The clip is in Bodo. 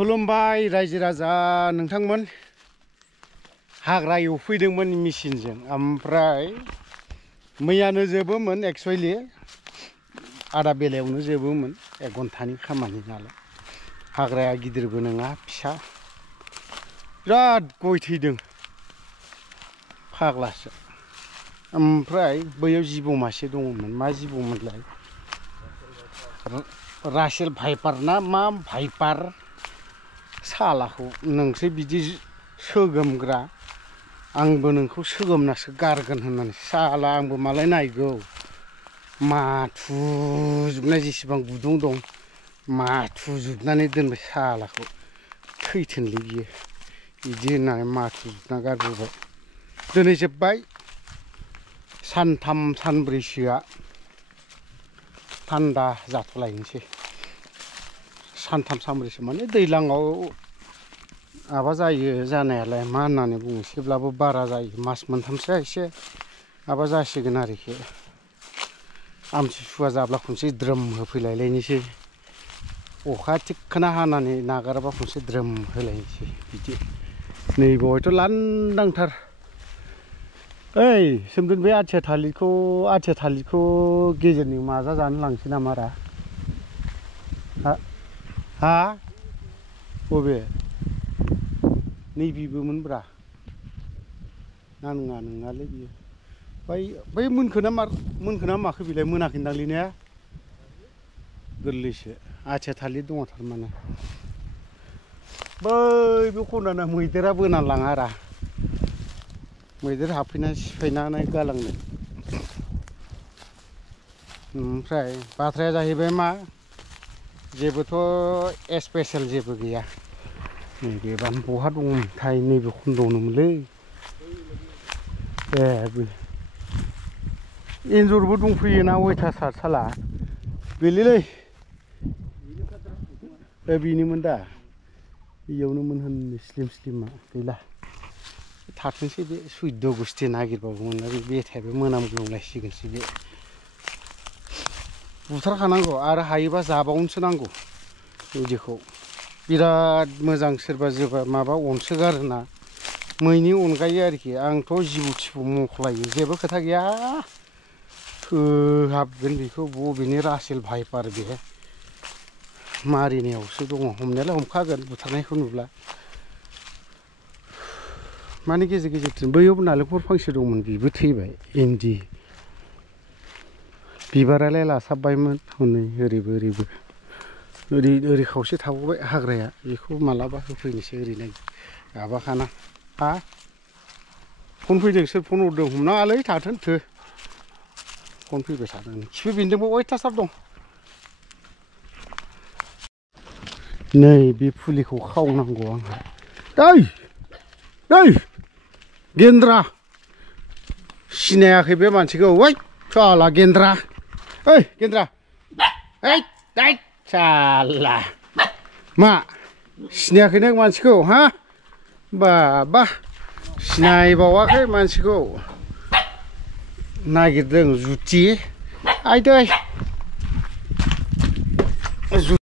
खुलुमबाय रायजो राजा नोंथांमोन हाग्रा एवफैदोंमोन मेसिनजों ओमफ्राय मैयानो जोबोमोन एक्चुअली आधा बेलायावनो जोबोमोन 1 घन्टानि खामानि नालाय हाग्राया गिदिरबो नङा फिसा बिराद गय थैदों फाग्लासो ओमफ्राय बैयाव जिबौ मासे दङमोन मा जिबौमोनलाय रासेल भाइपार ना मा भाइपार सालाखौ नोंसो बिदि सोगोमग्रा आंबो नोंखौ सोगोमनासो गारगोन होननानै साला आंबो मालाय नायगौ माथुजोबनाय जेसेबां गुदुं दं माथुजोबनानै दोनबाय सालाखौ थैथोंलै बियो बिदि होननानै माथुजोबना गारबोबाय दिनै जोब्बाय सानथाम सानब्रैसोआ थान्दा जाथलायनोसै सानथाम सानब्रैसो माने दैज्लाङाव माबा जायो जानायालाय मा होननानै बुङो एसेब्लाबो बारा जायो मास मोनथामसोआ एसे माबा जासिगोन आरोखि आमथिसुवा जाब्ला खनसे द्रोम होफैलायलायनोसै अखा थिखोना हानानै नागाराबा खनसे द्रोम होलायनोसै बिदि नैबावहायथ' लांदांथार ओइ सोमदोन बे आथिया थालिरखौ गेजेरनि माजा जानो लांसै नामा रा हा बबे नैबेबोमोनब्रा ना नङा नङालै बियो बै मोनखोना माखो बिलाय मोनाखैदांलै ने गोरलैसो आथिया थालिर दङ थारमाने बै बे खनाना मैदेरा बोना लाङा रा मैदेर हाबफैनानै सिफायनानै गालांनो ओमफ्राय बाथ्राया जाहैबाय मा जेबोथ' स्पेसियेल जेबो गैया नैबेबानो बहा दंमोनथाय नैबे खन्द'आवनोमोनलै ए एन्जरबो दंफैयोना अयथासार साला बेलै बेनोमोन दा बेयावनोमोन होननो स्लिमा गैला थाथोंसै बे सुइद' गुस्थि नागिरबाबो मोनला बे बेथायाबो मोनामग्लुंलायसिगोनसो बे बुथारखानांगौ आरो हायोबा जाबावनोसो नांगौ बिदिखौ बिराद मोजां सोरबा माबा अनसोगारोना मैनि अनगायै आरोखि आंथ' जिबौ थिबौ मखलायो जेबो खोथा गैया होहाबगोन बेखौ बबेनि रासेल भाइपार बे मारिनायावसो दङ हमनायालाय हमखागोन बुथारनायखौ नुब्ला माने गेजेर गेजेरथिं बैयावबो नालेंखर फांसे दंमोन बेबो थैबाय इन्दि बिबारालाय लासाबबायमोन हनै ओरैबो ओरै खावसे थाबावबाय हाग्राया बेखौ मालाबा होफैनोसै ओरैनो माबाखाना हा फन फैदों सोर फन हरदों हमनाङालै थाथों थो फन फैबाय थादों खिफि बेन्दोंबो अयथासार दं नै बे फुलिखौ खावनांगौ आंहा ओइ गेन्द्रा सिनायाखै बे मानसिखौ ओइ साला गेन्द्रा ओइ गेन्द्रा ओइ साला मा सिनायाखै नों मानसिखौ हा बा सिनायबावाखै मानसिखौ नागिरदों जुथि आयदै